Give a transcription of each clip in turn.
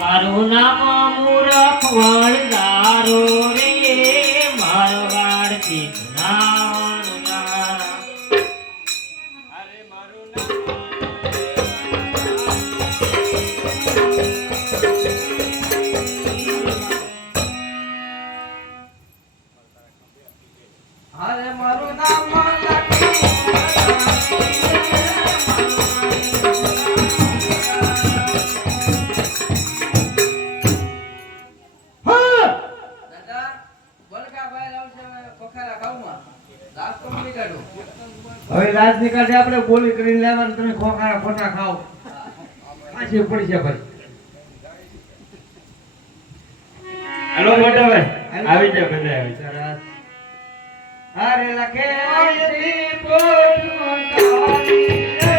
મારું નામ મૂરખ વળગારો રે મારો વાડથી મારું નામ હવે લાજ નીકળે આપણે બોલી કરીને લેવાનું, તમે ખોખા ખોટા ખાઓ પાછી પડી છે ભાઈ. હાલો મોટા ભાઈ આવી જાવ, બધા આવી સરસ. અરે લખે આયતી પોટમાં તારી રે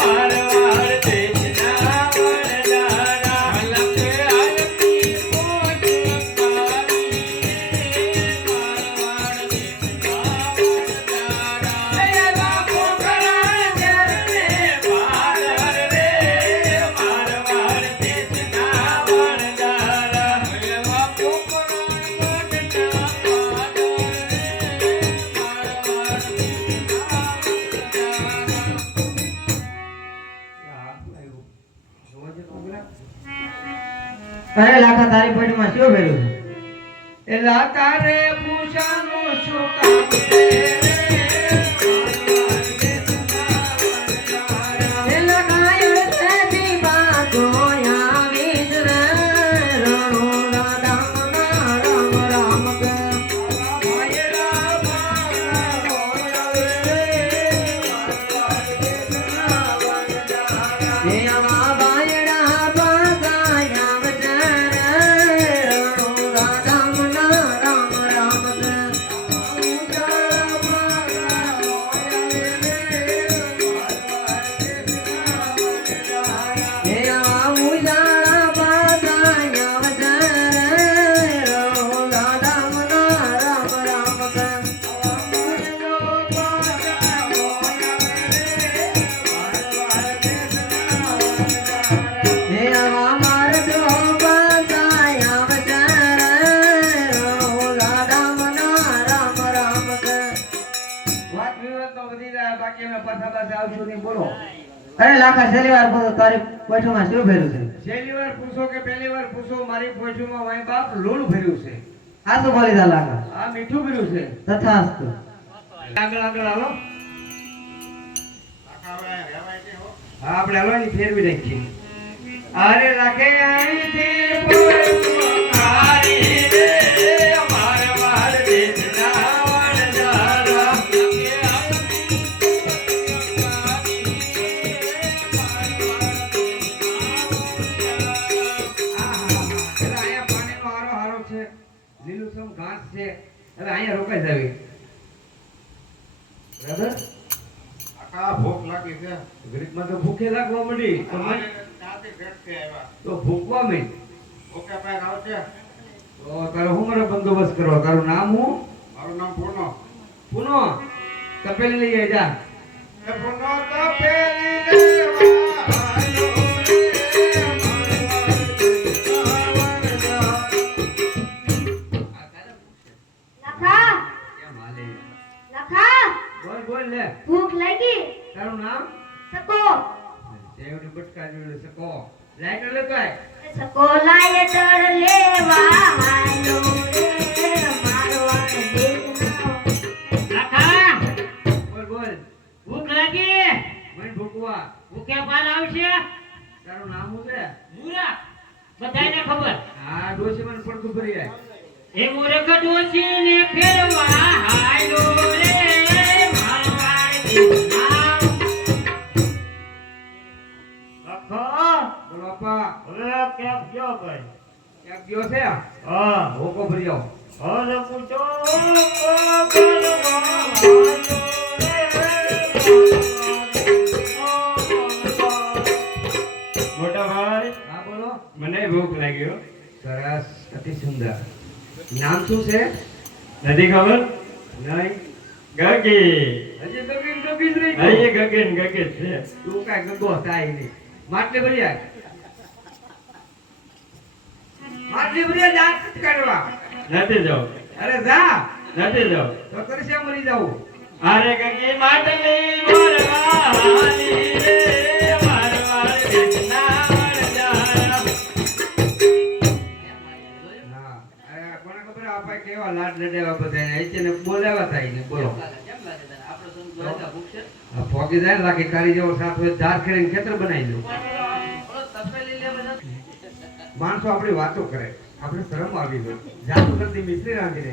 મારવાડ દેશના વરદારા. લખે આયતી પોટમાં તારી રે મારવાડ દેશના વરદારા. એલા પોકરા જરને પાર રે મારવાડ દેશના વરદારા. એલા પોકરા અરે લાખા તારી પેટમાં શું ભર્યું છે? એલા તારે પૂછાનું શું કામ છે એલા કાયડ તેજી બાતો આવીશ રે રણો રામ રામ રામ કે આવા બાયડા બાગાયા અરે લાખા છેલ્લી વાર પૂછો તારી પોઠુમાં શું ભર્યું છે? છેલ્લી વાર પૂછો કે પહેલી વાર પૂછો, મારી પોઠુમાં મારી બાપ લોણ ભર્યું છે. આ શું બોલી દા લાખા? આ મીઠું ભર્યું છે. તથાસ્તુ. આગળ આગળ હાલો. હા આપણે હલવાની ફેરવી નાખીએ. અરે લાગે અહીંથી પોઠું તારી રે મારવાડ દેશના વણજારા. લીલુંછમ ઘાસ છે. હવે અહીંયા રોકાઈ જાવી. બરાબર? આકા ભૂખ લાગી છે. ઘડીકમાં તો ભૂખે લાગવા મળી. તો ભૂખવા માંડી. ઓકે ભાઈ આવશે. તો તારો હું મારો બંદોબસ્ત કરો. તારું નામ હું? મારું નામ પૂનો. પૂનો તપેલી લઈ જા. એ પૂનો તપેલી લેવા આયો ભૂખ લાગી. તારું નામ? સકો. સેવડી બટકા જોડે સકો. લાઈટ લે કાય. સકો લાયટર લેવા આયો રે મારવાડ દેશના. લાખા બોલ બોલ. ભૂખ લાગી. મન ભૂખવા. ભૂખે પાર આવશે. તારું નામ શું છે? મૂરખ બધાને ખબર. હા ડોશી મને પડતું ભરી જાય. એ મૂરખ ડોશીને ફેરવા હાલો રે મારવાડ દેશના. બોલો આપા. હવે ક્યાં ગયો ભાઈ? ક્યાંક ગયો છે? હા હોકો ભરી આવો. હવે પૂછો મોટા ભાઈ હા બોલો. મને ભૂખ લાગી હો. સરસ, અતિ સુંદર. નામ શું છે? નથી ખબર? નહીં. ગગી. હજી ગગન જ રહી હા, ગયું. એ ગગન છે. તું કાંઈ ગગો થાય નહીં. માટલી ભરી આય. માટલી ભરી આય, દાંત નથી કાઢવા. નથી જાવ. અરે જા. નથી જાવ. તો તરસે મરી જાવું. અરે ગગી માટલી મોરવાલી રે મારવાડ દેશના વણજારા. હા. અરે કોને ખબર આપા કેવા લાડ લડેવા બધાને અહીંથી બોલાવા થાય ને બોલો. આ ફોગી જાય ને લાગે તારી જેવો સાથ હોય ધાર ખેડીને ખેતર બનાવી દઉં. માણસો આપણી વાતો કરે, આપણે શરમ આવી ગઈ. જાદુ કરતી મિસ્ત્રી રાંધીને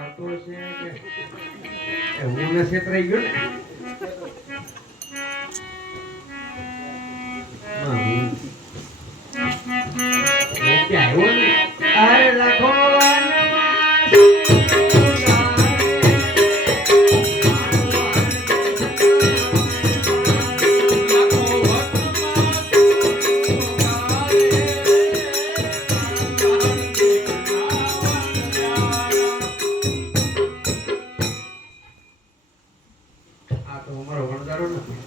આવતો હશે કે હું ને છેતરાઈ ગયો ને. આવ્યો ને. અરે લાખો આ તો અમારો વણદારો નથી.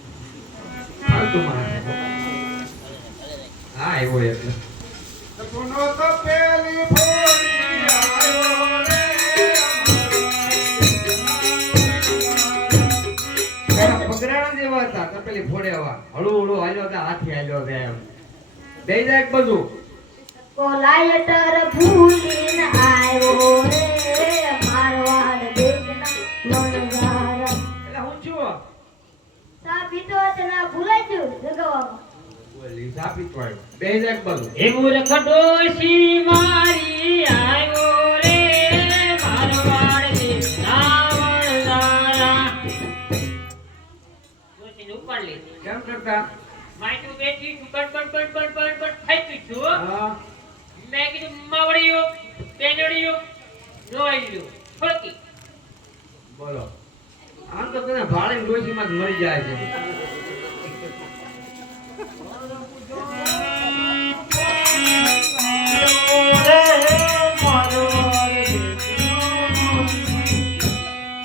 ફાલતુ માણસ છે. હા આવ્યો એટલે એના પગરાણા જેવા હતા તપેલી ફોડ્યા. હળુ હળુ હાલ્યો હતા, હાથી હાલ્યો હતા એમ. દઈ જાય એક બાજુ. કોલાયટર ભૂલીને આવ્યો રે મારવાડ દેશના વણઝારા. એટલે હું છું સા પીતો હતો ને ભૂલાઈ ગયું જગાવામાં. ઓલી સાપી તો આવ્યો. દઈ જાય એક બાજુ. એ મૂર્ખ ડોશી મારી આવ્યો રે મારવાડ દેશના વણજારા. ડોશીને ઉપાડ લીધી. કેમ કરતા? માયનું બેઠી છું, બડ થાકી છું. હા મેં કીધું માવડીયો પેનડીયો રોઈયો ફળકી. બોલો. આમ તો તને ભાળીને ડોશીમાં જ મરી જાય છે.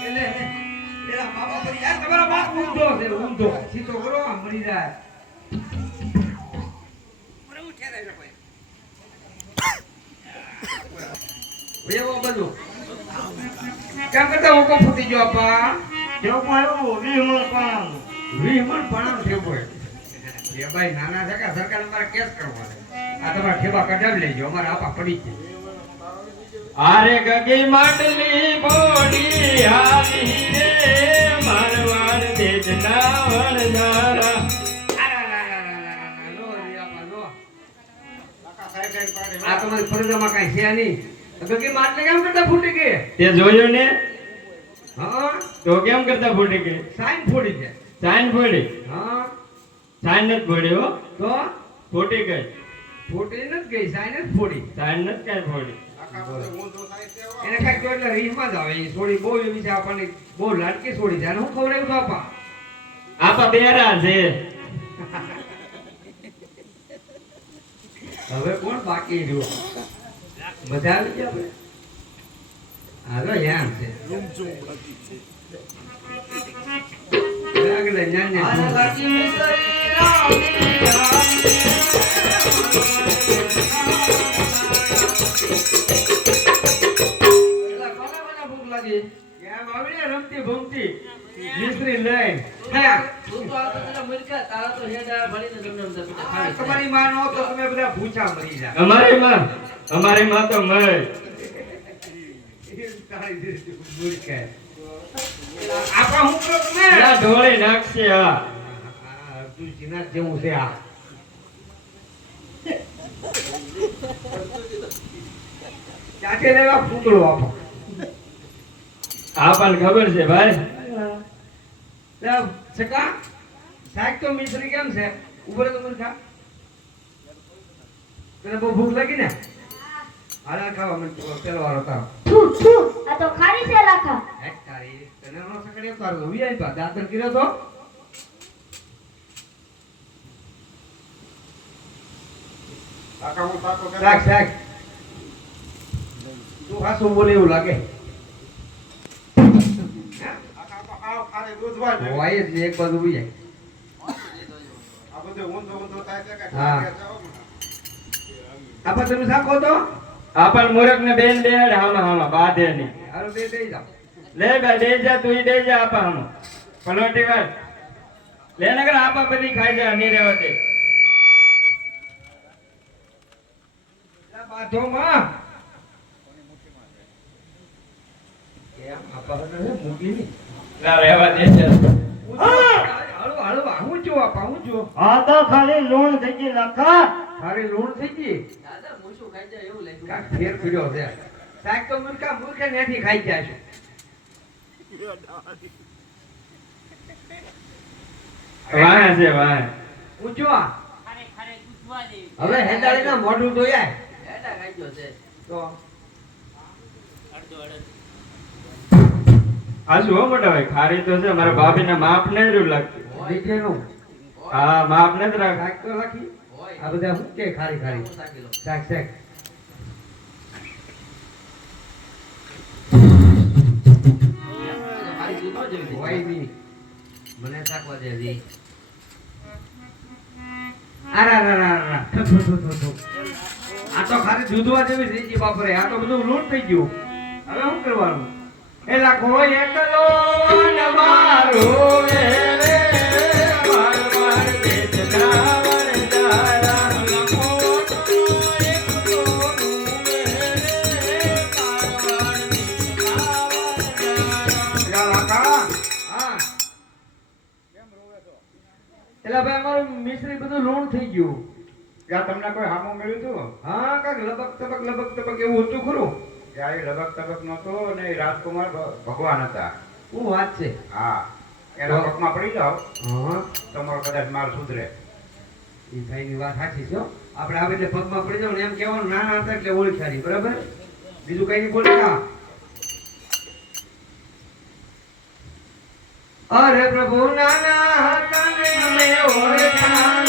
એટલે એના બાપા પર યાર તમારો બાપ ઊંધો છે, ઊંધો. સીધો કરો આમ મરી જાય. વેવો બધું. કેમ કરતા હું કોણ ફૂટી ગયો આપા? કેવું આવ્યું? 20 મણ. 20 મણ પાણાનો ઠેબો છે. એ ભાઈ નાના છે કે સરકાર અમારે કેસ કરવો છે. આ તમારા ઠેબા કઢાવી લેજો, અમારા આપા પડી છે. અરે ગગી માટલી બોડી આવી રે મારવાડ દેશના વણજારા. આ તમારી ફરજામાં કાંઈ છે નહીં. તો કે માટલી કેમ કરતા ફૂટી ગઈ? તે જોયું ને? હા તો કેમ કરતા ફૂટી ગઈ? સાઈન ફોડી છે. સાઈન ફોડી. હા સાઈન નથી ફોડી હો, તો ફૂટી ગઈ. ફોડી નથી ગઈ, સાઈન જ ફોડી. સાઈન નથી કાંઈ ફોડી. એને કાંઈક તો એટલે રીહમાં જ આવે. એ સોડી બહુ એવી છે, આપણને બહુ લાડકી સોડી છે. અને હું ખવડાવ્યું તો આપા. આપા બેરા છે. હવે કોણ બાકી રહ્યો? મજા આવી ગઈ આપણે. હાલો યાર છે. આગળ ન્યા ન્યા. એલા કોના કોના ભૂખ લાગી? કેમ આવડે રમતી ભમતી મિસ્ત્રી લઈ. હા. તું તો આવતો તને મૂર્ખા, તારા તો હેડા ભરીને તમને અંદર પીછે ખાવી છે. તમારી માં નો તો તમે બધા ભૂચા મરી જા. અમારી માં તો મય. તારી દીકરી મૂર્ખા. આપા હું કરો તમે? લા ઢોળી નાખશે આ. તું જીના જેવું છે આ. ક્યાંથી લેવા ફૂકડો આપો. આપણને ખબર છે ભાઈ. લે સકા શાક તો મિશ્રી કેમ છે ઉભો રહે તો મૂર્ખા તને બહુ ભૂખ લાગી ને હાલા ખાવા મને પેલો વારો તારો થુ થુ આ તો ખારી છે લાખા હે તારી તને નો સકડે તારો વીઆઈ પા દાતર કર્યો તો શાક શાક તું હાસું બોલે એવું લાગે હોય જ એક બાજુ ઉઈ જાય હા આપા તમે શાકો તો આપણ મૂરખ ને બેન બેડ હામાં હામાં બાધે નહીં. હાલો બે દઈ જાઓ લે બે દે જા તું દે જા આપા હામાં પલોટી કર લે નગર આપા બધી ખાઈ જાય ની રહેવા દે. બાધો માં કેમ આપા ને મૂકી ની લા રહેવા દે છે. હાલો હાલો હું જો આપા હું જો હા તો ખાલી લૂણ થઈ ગઈ લાખા તારી લૂણ થઈ ગઈ દાદા મૂછું ખાઈ જાય એવું લાગ્યું. કાક ફેર કર્યો છે શાક તો મૂર્ખા મૂર્ખા નેથી ખાઈ જાય છે વાહ છે વાહ. ઊંચો ખારે ખારે દૂધવા દે. હવે હેદાળી ના મોઢું ધોયાય હેડા ખાઈ ગયો છે. તો અડધો અડધ. આ શું હો મોટા ભાઈ ખારી તો છે મારા ભાભી ને માપ ને જ લાગતું. દીકરીનું હા માપ ને જ રાખ. શાક તો રાખી હોય. આ બધા શું કે ખારી ખારી ઓછા કિલો. શાક શાક મારી દૂધો જેવી હોય છે. બી મને શાકવા દે જી. આરા રા રા રા થો થો થો થો થો. આ તો ખાલી દૂધવા જેવી થઈ ગઈ બાપરે આ તો બધું લૂંટ થઈ ગયું હવે શું કરવાનું એલા કોઈ એકલો ન મારો રે માર માર દેશ ગાવર દારા લખો તો એક તો એલા ભાઈ અમારું મિશ્રી બધું લૂંટ થઈ ગયું ત્યાં તમને કોઈ હામું મળ્યું હતું હા કાક લબક તબક એવું હતું ખરું ત્યાં એ લબક તબક નહોતો ને એ રાજકુમાર ભગવાન હતા શું વાત છે હા એના પગમાં પડી જાઓ હા તમારો કદાચ માલ સુધરે એ ભાઈની વાત સાચી છે હો. આપણે આવે એટલે પગમાં પડી જાવ ને એમ કહેવાનું નાના હતા એટલે ઓળખારી બરાબર બીજું કઈ નહીં બોલે ના અરે પ્રભુ નાના હતા ને અમે ઓળખાણ